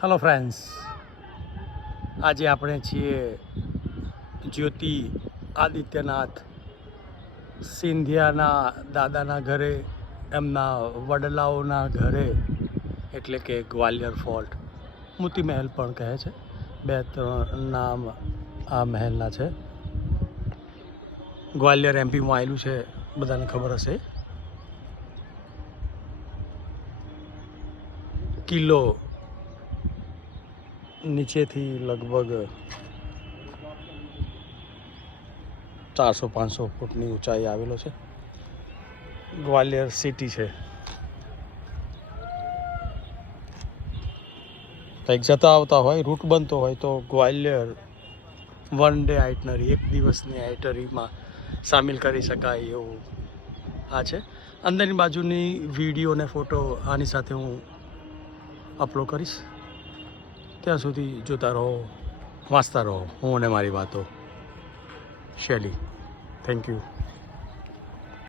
Hello friends, આજે આપણે છીએ જ્યોતિ આદિત્યનાથ સિંધિયાના દાદાના ઘરે, એમના વડલાઓના ઘરે, એટલે કે ગ્વાલિયર ફોર્ટ, મોતી મહેલ પણ કહે છે. 2-3 નામ આ મહેલના છે. ગ્વાલિયર એમપીમાં આવેલું છે, બધાને ખબર હશે. કિલ્લો નીચેથી લગભગ 400-500 ફૂટની ઊંચાઈ આવેલો છે. ગ્વાલિયર સિટી છે. કંઈક જતા આવતા હોય, રૂટ બનતો હોય તો ગ્વાલિયર 1 ડે આઇટનરી, 1 દિવસની આઇટનરીમાં સામેલ કરી શકાય એવું આ છે. અંદરની બાજુની વિડીયો અને ફોટો આની સાથે હું અપલોડ કરીશ. ત્યાં સુધી જોતા રહો, વાંચતા રહો, હું અને મારી વાતો. શૈલી. Thank you.